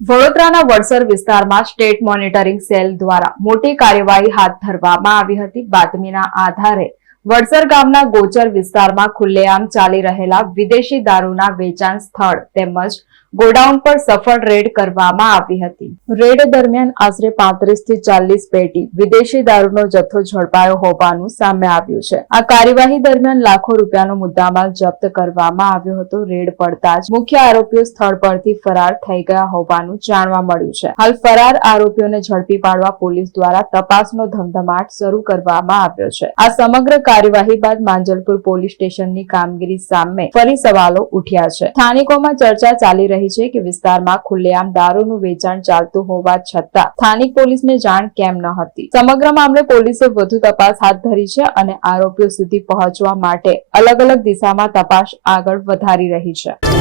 વડોદરાના વડસર વિસ્તારમાં state monitoring cell દ્વારા મોટી કાર્યવાહી હાથ ધરવામાં આવી હતી। બાતમીના આધારે વડસર ગામના ગોચર વિસ્તારમાં ખુલ્લેઆમ ચાલી રહેલા વિદેશી દારૂના વેચાણ સ્થળ તેમજ ગોડાઉન પર સફળ રેડ કરવામાં આવી હતી। રેડ દરમિયાન આશરે 35 થી 40 પેટી વિદેશી દારૂનો જથ્થો ઝડપાયો હોવાનું સામે આવ્યું છે। આ કાર્યવાહી દરમિયાન લાખો રૂપિયાનો મુદ્દામાલ જપ્ત કરવામાં આવ્યો હતો। રેડ પડતા જ મુખ્ય આરોપીઓ સ્થળ પરથી ફરાર થઈ ગયા હોવાનું જાણવા મળ્યું છે। હાલ ફરાર આરોપીઓને ઝડપી પાડવા પોલીસ દ્વારા તપાસનો ધમધમાટ શરૂ કરવામાં આવ્યો છે। આ સમગ્ર કાર્યવાહી બાદ માંજલપુર પોલીસ સ્ટેશનની કામગીરી સામે ફરી સવાલો ઉઠ્યા છે। સ્થાનિકોમાં ચર્ચા ચાલી રહી છે કે વિસ્તારમાં ખુલ્લેઆમ દારૂનું વેચાણ ચાલતું હોવા છતાં સ્થાનિક પોલીસને જાણ કેમ ન હતી। સમગ્ર મામલે પોલીસે વધુ તપાસ હાથ ધરી છે અને આરોપીઓ સુધી પહોંચવા માટે અલગ અલગ દિશામાં તપાસ આગળ વધારી રહી છે।